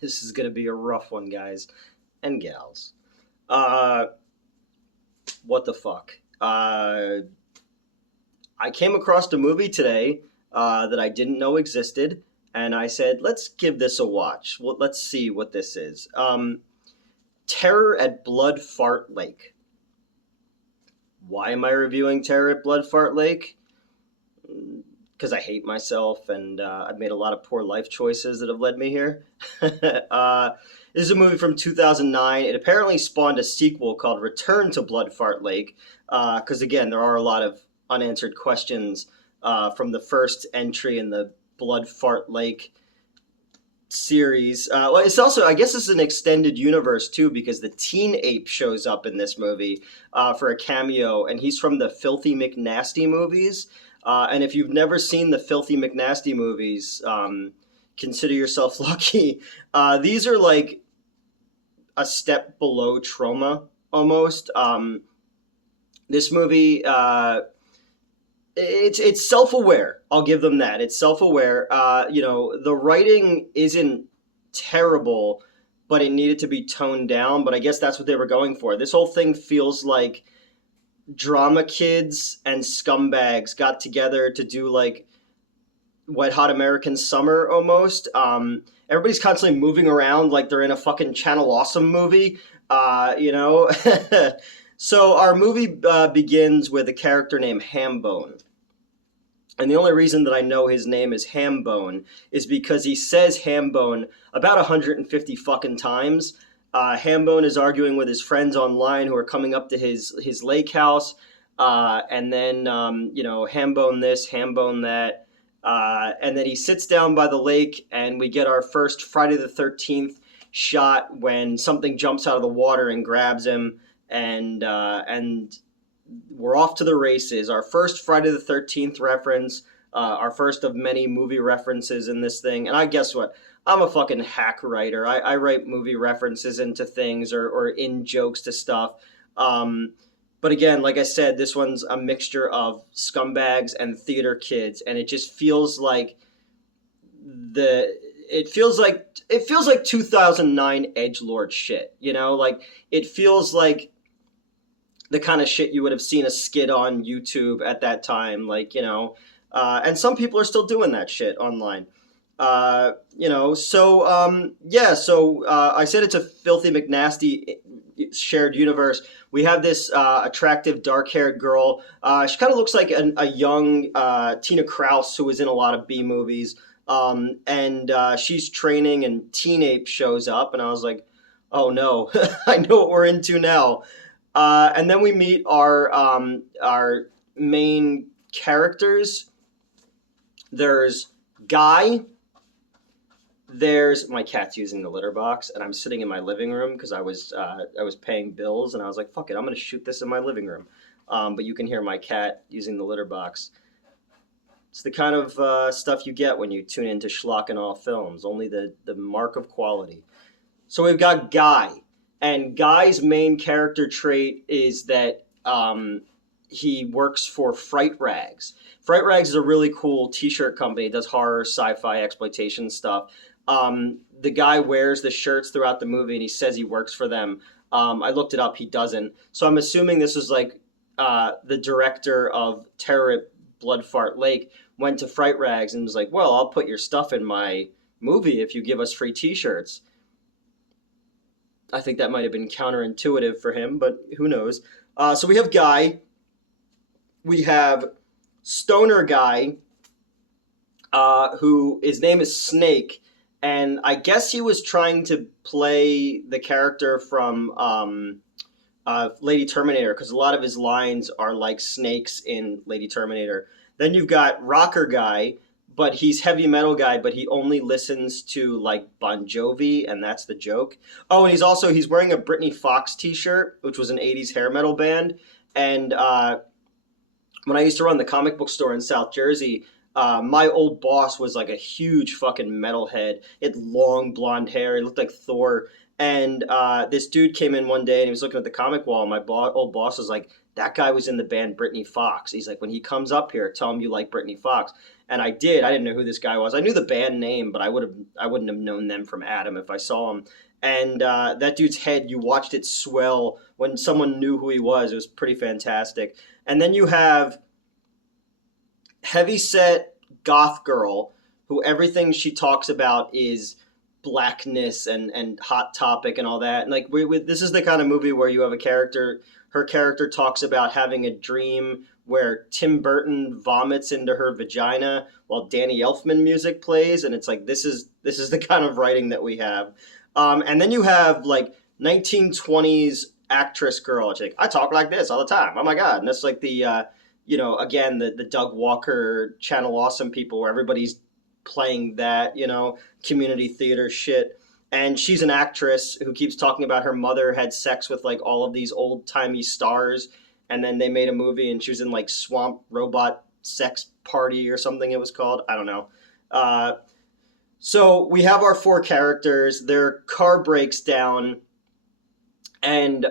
This is gonna be a rough one, guys and gals. Uh, what the fuck? I came across a movie today that I didn't know existed, and I said, let's give this a watch. Well, let's see what this is. Terror at Blood Fart Lake. Why am I reviewing Terror at Blood Fart Lake? Because I hate myself and I've made a lot of poor life choices that have led me here. This is a movie from 2009. It apparently spawned a sequel called Return to Blood Fart Lake. Because again, there are a lot of unanswered questions from the first entry in the Blood Fart Lake series. Well, it's also, I guess, it's an extended universe too, because the Teen Ape shows up in this movie for a cameo, and he's from the Filthy McNasty movies. And if you've never seen the Filthy McNasty movies, consider yourself lucky. These are like a step below Trauma almost. This movie, it's self aware. I'll give them that. It's self aware. The writing isn't terrible, but it needed to be toned down. But I guess that's what they were going for. This whole thing feels like drama kids and scumbags got together to do like Wet Hot American Summer almost. Everybody's constantly moving around like they're in a fucking Channel Awesome movie. You know. So our movie begins with a character named Hambone. And the only reason that I know his name is Hambone is because he says Hambone about 150 fucking times. Hambone is arguing with his friends online who are coming up to his lake house. And then, Hambone this, Hambone that. And then he sits down by the lake, and we get our first Friday the 13th shot when something jumps out of the water and grabs him. And we're off to the races. Our first Friday the 13th reference, our first of many movie references in this thing. And I guess what? I'm a fucking hack writer. I write movie references into things or in jokes to stuff. But again, like I said, this one's a mixture of scumbags and theater kids, and it just feels like it feels like 2009 edgelord shit. Like it feels like the kind of shit you would have seen a skit on YouTube at that time, and some people are still doing that shit online. So I said it's a Filthy McNasty shared universe. We have this attractive dark-haired girl. She kind of looks like a young Tina Kraus who was in a lot of B movies. And she's training, and Teen Ape shows up, and I was like, oh no, I know what we're into now. And then we meet our main characters. There's Guy. There's my cat's using the litter box, and I'm sitting in my living room because I was paying bills, and I was like, fuck it, I'm gonna shoot this in my living room. But you can hear my cat using the litter box. It's the kind of stuff you get when you tune into Schlock and All Films. Only the mark of quality. So we've got Guy. And Guy's main character trait is that he works for Fright Rags. Fright Rags is a really cool t-shirt company. It does horror, sci-fi, exploitation stuff. The guy wears the shirts throughout the movie, and he says he works for them. I looked it up. He doesn't. So I'm assuming this is like the director of Terror at Blood Fart Lake went to Fright Rags and was like, well, I'll put your stuff in my movie if you give us free t-shirts. I think that might have been counterintuitive for him, but who knows. So we have Guy. We have Stoner Guy, who his name is Snake, and I guess he was trying to play the character from Lady Terminator, because a lot of his lines are like snakes in Lady Terminator. Then you've got Rocker Guy, but he's heavy metal guy, but he only listens to like Bon Jovi, and that's the joke. Oh, and he's wearing a Britney Fox t-shirt, which was an 80s hair metal band. And when I used to run the comic book store in South Jersey, my old boss was like a huge fucking metalhead. He had long blonde hair. He looked like Thor. And this dude came in one day and he was looking at the comic wall. And my old boss was like, that guy was in the band Britney Fox. He's like, when he comes up here, tell him you like Britney Fox. and I did. I didn't know who this guy was. I knew the band name, but I wouldn't have known them from Adam if I saw him. And that dude's head, you watched it swell when someone knew who he was. It was pretty fantastic. And then you have heavyset goth girl who everything she talks about is blackness and hot topic and all that. And like this is the kind of movie where you have a character. Her character talks about having a dream where Tim Burton vomits into her vagina while Danny Elfman music plays, and it's like this is the kind of writing that we have. And then you have like 1920s actress girl. She's like, I talk like this all the time. Oh my god! And that's like again, the Doug Walker Channel Awesome people where everybody's playing that, community theater shit. And she's an actress who keeps talking about her mother had sex with like all of these old timey stars. And then they made a movie and she was in like Swamp Robot Sex Party or something it was called. I don't know. So we have our four characters. Their car breaks down and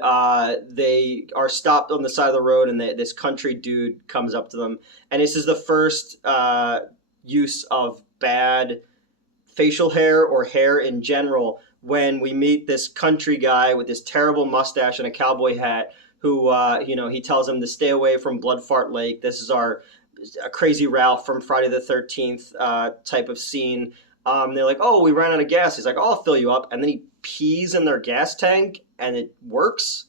they are stopped on the side of the road, and this country dude comes up to them, and this is the first use of bad facial hair or hair in general when we meet this country guy with this terrible mustache and a cowboy hat who he tells him to stay away from Blood Fart Lake. This is our Crazy Ralph from Friday the 13th type of scene. They're like, oh, we ran out of gas. He's like, oh, I'll fill you up. And then he pees in their gas tank, and it works.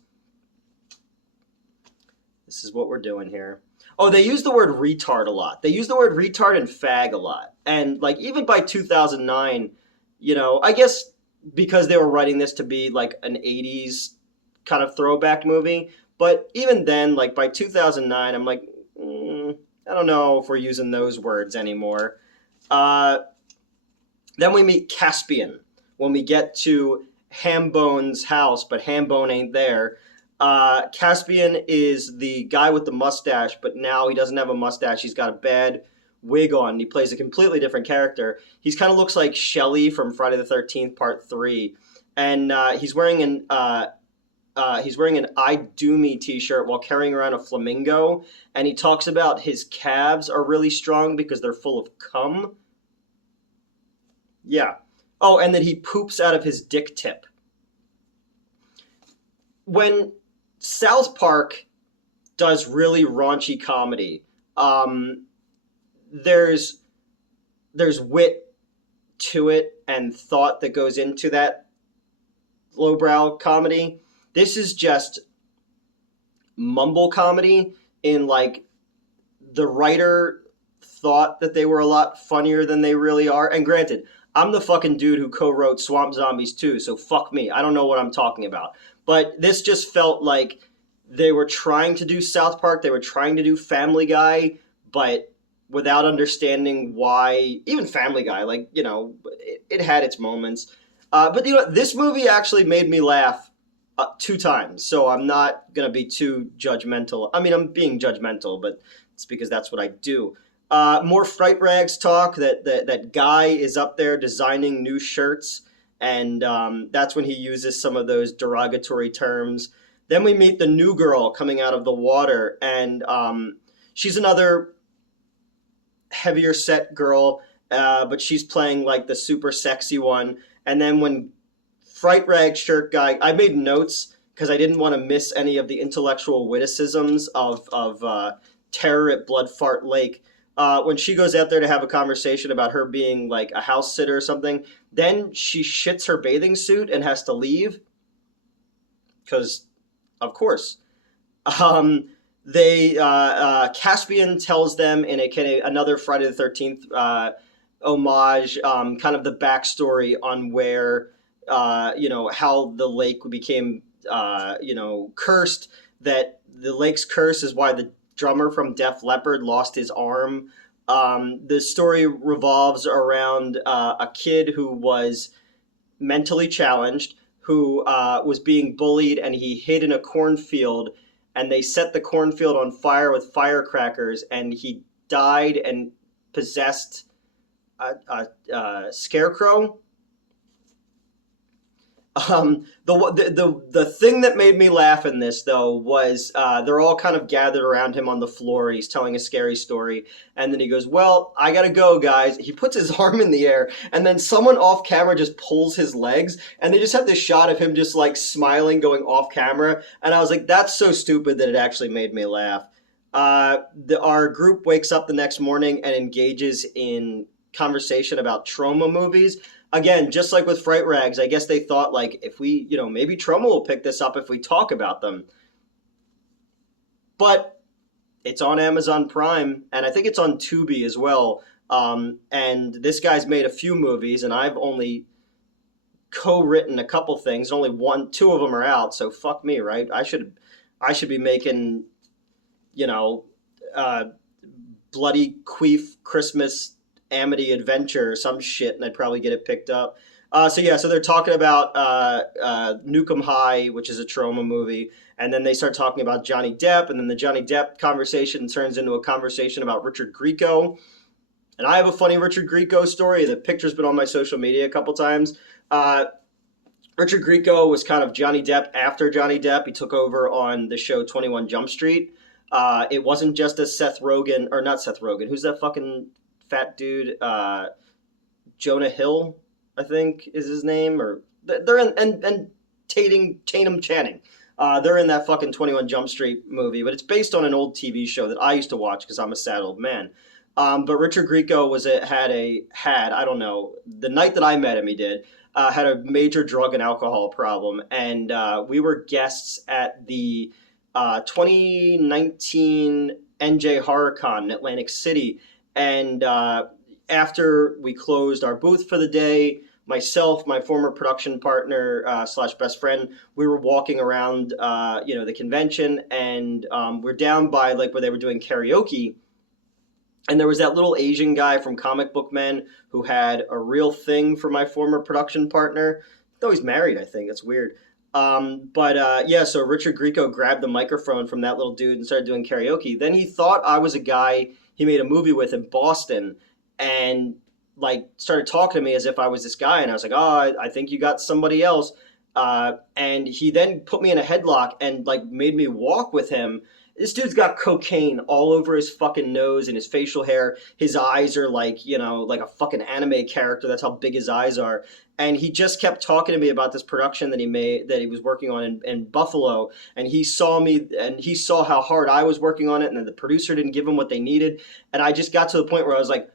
This is what we're doing here. Oh, they use the word retard a lot. They use the word retard and fag a lot. And, like, even by 2009, I guess because they were writing this to be, like, an 80s kind of throwback movie. But even then, like, by 2009, I'm like, I don't know if we're using those words anymore. Then we meet Caspian when we get to Hambone's house, but Hambone ain't there. Caspian is the guy with the mustache, but now he doesn't have a mustache. He's got a bad wig on. He plays a completely different character. He's kind of looks like Shelly from Friday the 13th Part 3. And he's wearing an I Do Me t-shirt while carrying around a flamingo. And he talks about his calves are really strong because they're full of cum. Yeah. Oh, and that he poops out of his dick tip. When South Park does really raunchy comedy, there's wit to it and thought that goes into that lowbrow comedy. This is just mumble comedy in like the writer thought that they were a lot funnier than they really are. And granted, I'm the fucking dude who co-wrote Swamp Zombies 2, so fuck me. I don't know what I'm talking about. But this just felt like they were trying to do South Park, they were trying to do Family Guy, but without understanding why, even Family Guy, like, it had its moments. But this movie actually made me laugh 2 times, so I'm not going to be too judgmental. I mean, I'm being judgmental, but it's because that's what I do. More Fright Rags talk, that guy is up there designing new shirts, and that's when he uses some of those derogatory terms. Then we meet the new girl coming out of the water, and she's another heavier set girl, but she's playing like the super sexy one. And then when Fright Rag shirt guy, I made notes because I didn't want to miss any of the intellectual witticisms of Terror at Blood Fart Lake. When she goes out there to have a conversation about her being like a house sitter or something, then she shits her bathing suit and has to leave. Because, of course. Caspian tells them in another Friday the 13th homage, kind of the backstory on where, how the lake became, cursed, that the lake's curse is why the drummer from Def Leppard lost his arm. The story revolves around a kid who was mentally challenged, who was being bullied, and he hid in a cornfield, and they set the cornfield on fire with firecrackers, and he died and possessed a scarecrow. The thing that made me laugh in this though was they're all kind of gathered around him on the floor. He's telling a scary story, and then he goes, "Well, I gotta go, guys." He puts his arm in the air, and then someone off camera just pulls his legs, and they just have this shot of him just like smiling, going off camera. And I was like, "That's so stupid that it actually made me laugh." Our group wakes up the next morning and engages in conversation about trauma movies. Again, just like with Fright Rags, I guess they thought like if we, maybe trauma will pick this up if we talk about them. But it's on Amazon Prime, and I think it's on Tubi as well. And this guy's made a few movies, and I've only co-written a couple things. Only two of them are out. So fuck me, right? I should be making, you know, uh, bloody queef Christmas Amity Adventure or some shit, and I'd probably get it picked up. So they're talking about Nukem High, which is a trauma movie, and then they start talking about Johnny Depp, and then the Johnny Depp conversation turns into a conversation about Richard Grieco. And I have a funny Richard Grieco story. The picture's been on my social media a couple times. Uh, Richard Grieco was kind of Johnny Depp after Johnny Depp. He took over on the show 21 Jump Street. It wasn't just a Seth Rogen, or not Seth Rogen. Who's that fucking fat dude? Jonah Hill, I think is his name. Or they're in and Tatum Channing. They're in that fucking 21 Jump Street movie, but it's based on an old TV show that I used to watch because I'm a sad old man. But Richard Grieco had I don't know, the night that I met him, he did had a major drug and alcohol problem, and we were guests at the 2019 NJ HorrorCon in Atlantic City. And after we closed our booth for the day, myself, my former production partner slash best friend, we were walking around, the convention, and we're down by like where they were doing karaoke. And there was that little Asian guy from Comic Book Men who had a real thing for my former production partner. Though he's married, I think. That's weird. So Richard Grieco grabbed the microphone from that little dude and started doing karaoke. Then he thought I was a guy he made a movie with in Boston, and like started talking to me as if I was this guy. And I was like, "Oh, I think you got somebody else." And he then put me in a headlock and like made me walk with him. This dude's got cocaine all over his fucking nose and his facial hair. His eyes are like, like a fucking anime character. That's how big his eyes are. And he just kept talking to me about this production that he made, that he was working on in Buffalo. And he saw me, and he saw how hard I was working on it, and then the producer didn't give him what they needed. And I just got to the point where I was like,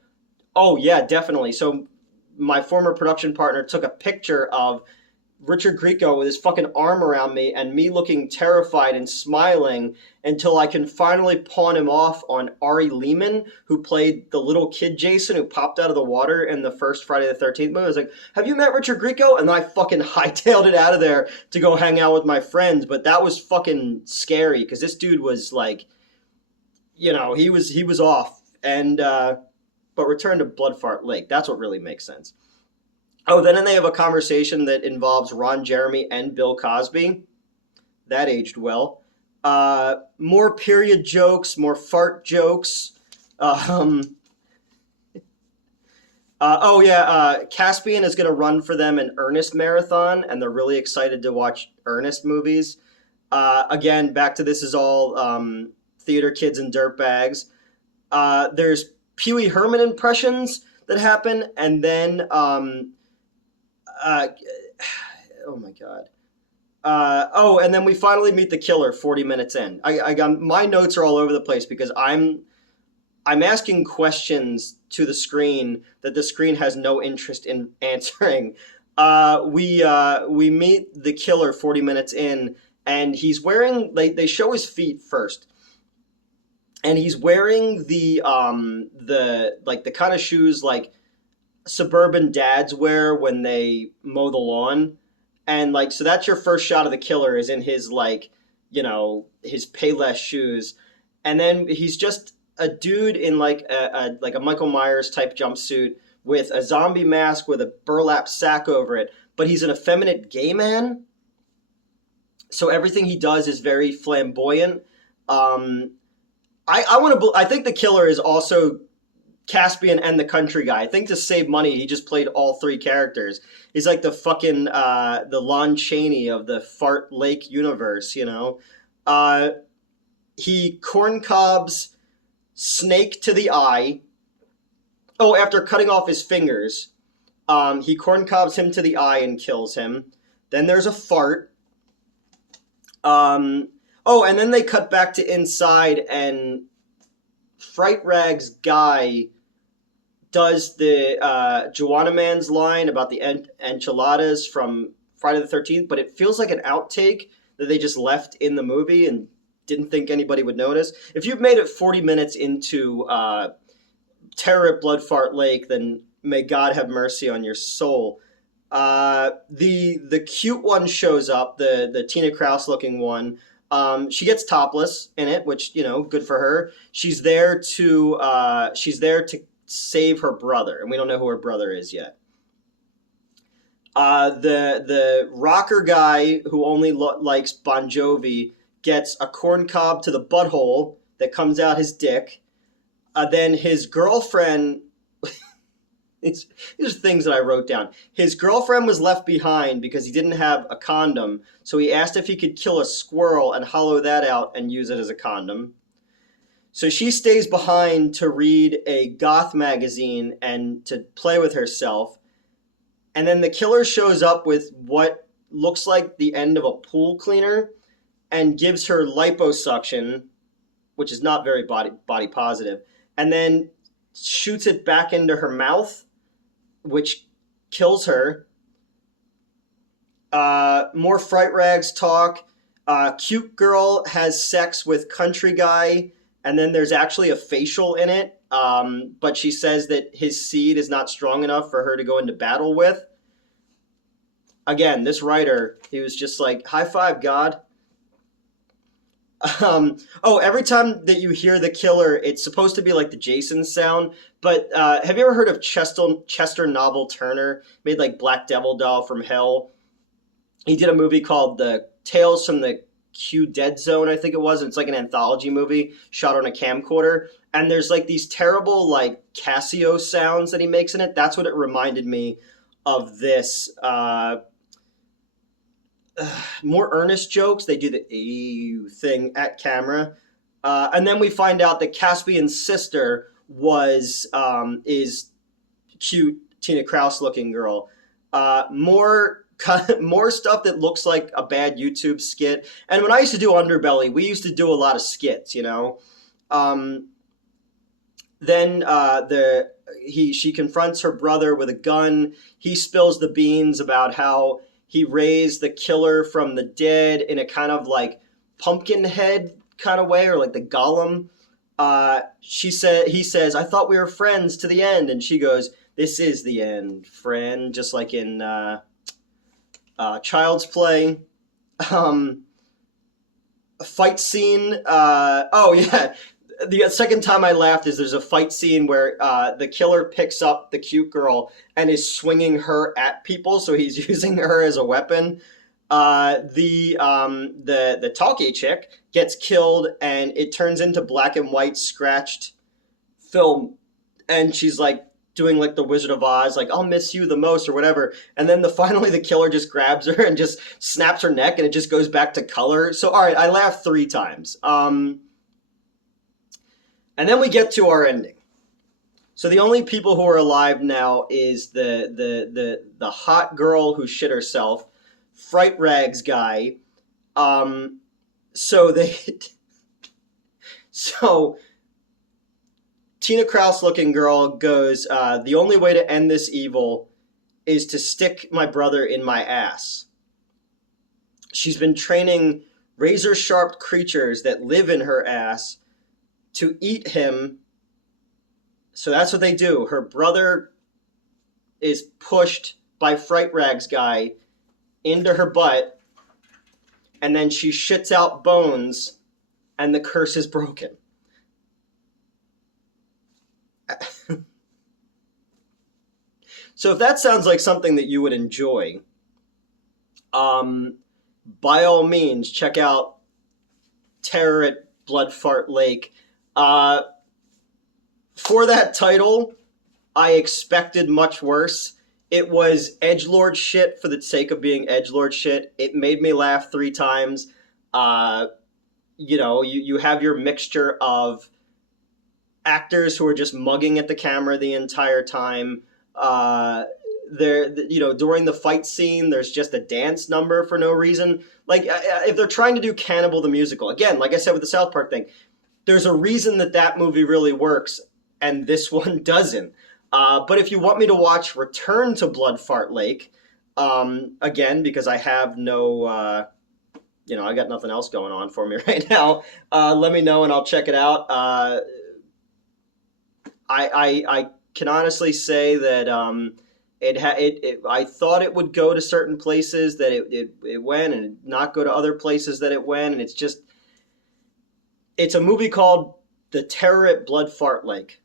oh yeah, definitely. So my former production partner took a picture of Richard Grieco with his fucking arm around me and me looking terrified and smiling until I can finally pawn him off on Ari Lehman, who played the little kid Jason who popped out of the water in the first Friday the 13th movie. I was like, "Have you met Richard Grieco?" And then I fucking hightailed it out of there to go hang out with my friends. But that was fucking scary because this dude was like, he was off. And but return to Bloodfart Lake. That's what really makes sense. Oh, then they have a conversation that involves Ron Jeremy and Bill Cosby. That aged well. More period jokes, more fart jokes. Caspian is going to run for them an Ernest marathon, and they're really excited to watch Ernest movies. Again, back to this is all theater kids and dirtbags. There's Pee Wee Herman impressions that happen, and then oh my god. And then we finally meet the killer 40 minutes in. I got my notes are all over the place because I'm asking questions to the screen that the screen has no interest in answering. We meet the killer 40 minutes in, and he's wearing they show his feet first. And he's wearing the kind of shoes like suburban dads wear when they mow the lawn. And like, so that's your first shot of the killer is in his his Payless shoes. And then he's just a dude in like a Michael Myers type jumpsuit with a zombie mask with a burlap sack over it. But he's an effeminate gay man. So everything he does is very flamboyant. I think the killer is also Caspian and the country guy. I think to save money, he just played all three characters. He's like the fucking the Lon Chaney of the Fart Lake universe, you know. Uh, he corn cobs Snake to the eye. Oh, after cutting off his fingers, he corn cobs him to the eye and kills him. Then there's a fart. Oh, and then they cut back to inside, and Fright Rags guy does the Joanna Man's line about the enchiladas from Friday the 13th, but it feels like an outtake that they just left in the movie and didn't think anybody would notice. If you've made it 40 minutes into Terror at Blood Fart Lake, then may God have mercy on your soul. The cute one shows up, the Tina Kraus looking one. She gets topless in it, which, you know, good for her. She's there to save her brother, and we don't know who her brother is yet. The rocker guy who only likes Bon Jovi gets a corn cob to the butthole that comes out his dick. Then his girlfriend. These are things that I wrote down. His girlfriend was left behind because he didn't have a condom, so he asked if he could kill a squirrel and hollow that out and use it as a condom. So she stays behind to read a goth magazine and to play with herself. And then the killer shows up with what looks like the end of a pool cleaner and gives her liposuction, which is not very body positive, and then shoots it back into her mouth, which kills her. More Fright Rags talk. Cute girl has sex with country guy, and then there's actually a facial in it. But she says that his seed is not strong enough for her to go into battle with. Again, this writer, he was just like, high five, God. Every time that you hear the killer, it's supposed to be like the Jason sound. But have you ever heard of Chester Novel Turner? Made like Black Devil Doll from Hell. He did a movie called The Tales from the Q Dead Zone, I think it was. It's like an anthology movie shot on a camcorder. And there's like these terrible like Casio sounds that he makes in it. That's what it reminded me of this. More earnest jokes. They do the ew thing at camera. And then we find out that Caspian's sister is cute Tina Kraus looking girl. More stuff that looks like a bad YouTube skit. And when I used to do Underbelly, we used to do a lot of skits, you know. Then she confronts her brother with a gun. He spills the beans about how he raised the killer from the dead in a kind of like pumpkin head kind of way, or like the golem. He says, I thought we were friends to the end. And she goes, this is the end, friend. Just like in Child's Play. A fight scene. The second time I laughed is there's a fight scene where the killer picks up the cute girl and is swinging her at people, so he's using her as a weapon. The talkie chick gets killed, and it turns into black and white scratched film, and she's like doing like the Wizard of Oz, like I'll miss you the most or whatever, and then finally the killer just grabs her and just snaps her neck, and it just goes back to color. So all right, I laughed 3 times. And then we get to our ending. So the only people who are alive now is the hot girl who shit herself, Fright Rags guy. So Tina Kraus looking girl goes, the only way to end this evil is to stick my brother in my ass. She's been training razor sharp creatures that live in her ass to eat him. So that's what they do. Her brother is pushed by Fright Rags guy into her butt, and then she shits out bones, and the curse is broken. So if that sounds like something that you would enjoy, by all means, check out Terror at Blood Fart Lake. For that title, I expected much worse. It was edgelord shit for the sake of being edgelord shit. It made me laugh 3 times. Uh, you have your mixture of actors who are just mugging at the camera the entire time. Uh, during the fight scene, there's just a dance number for no reason. Like, if they're trying to do Cannibal the Musical, again, like I said with the South Park thing, there's a reason that that movie really works and this one doesn't. But if you want me to watch Return to Blood Fart Lake, again, because I have no, I got nothing else going on for me right now, let me know and I'll check it out. I can honestly say that I thought it would go to certain places that it went and not go to other places that it went, and it's a movie called The Terror at Blood Fart Lake,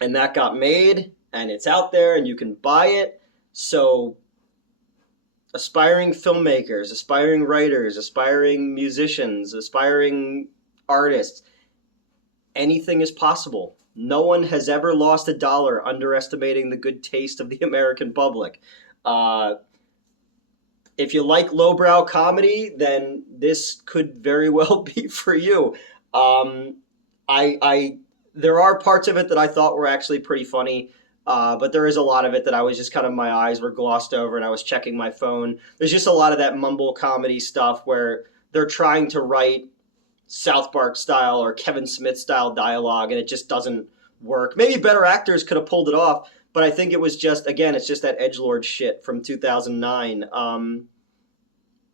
and that got made and it's out there and you can buy it. So aspiring filmmakers, aspiring writers, aspiring musicians, aspiring artists, anything is possible. No one has ever lost a dollar underestimating the good taste of the American public. Uh, if you like lowbrow comedy, then this could very well be for you. Um, I there are parts of it that I thought were actually pretty funny, but there is a lot of it that I was just kind of my eyes were glossed over and I was checking my phone. There's just a lot of that mumble comedy stuff where they're trying to write South Park style or Kevin Smith style dialogue, and it just doesn't work. Maybe better actors could have pulled it off, but I think it was just, again, it's just that edgelord shit from 2009.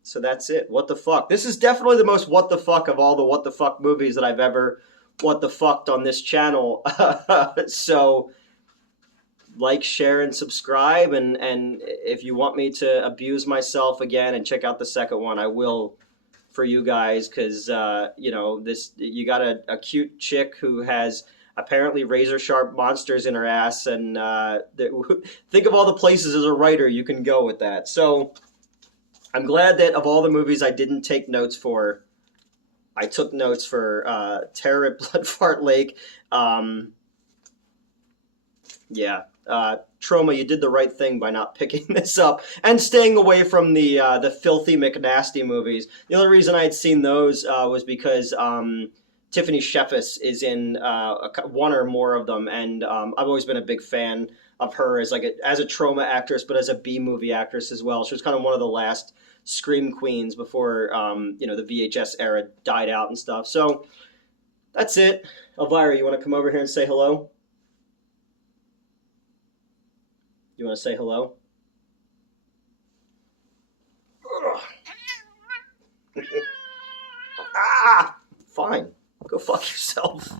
So that's it. What the fuck? This is definitely the most what the fuck of all the what the fuck movies that I've ever what the fucked on this channel. So like, share, and subscribe, and if you want me to abuse myself again and check out the second one, I will for you guys, because this, you got a cute chick who has apparently razor sharp monsters in her ass, and think of all the places as a writer you can go with that. So I'm glad that of all the movies I didn't take notes for, I took notes for Terror at Blood Fart Lake. Yeah. Trauma, you did the right thing by not picking this up and staying away from the filthy McNasty movies. The only reason I had seen those was because Tiffany Sheffis is in one or more of them, and I've always been a big fan of her as as a trauma actress, but as a B movie actress as well. She was kind of one of the last scream queens before the VHS era died out and stuff. So that's it. Elvira, you want to come over here and say hello? You want to say hello? Ah! Fine. Go fuck yourself.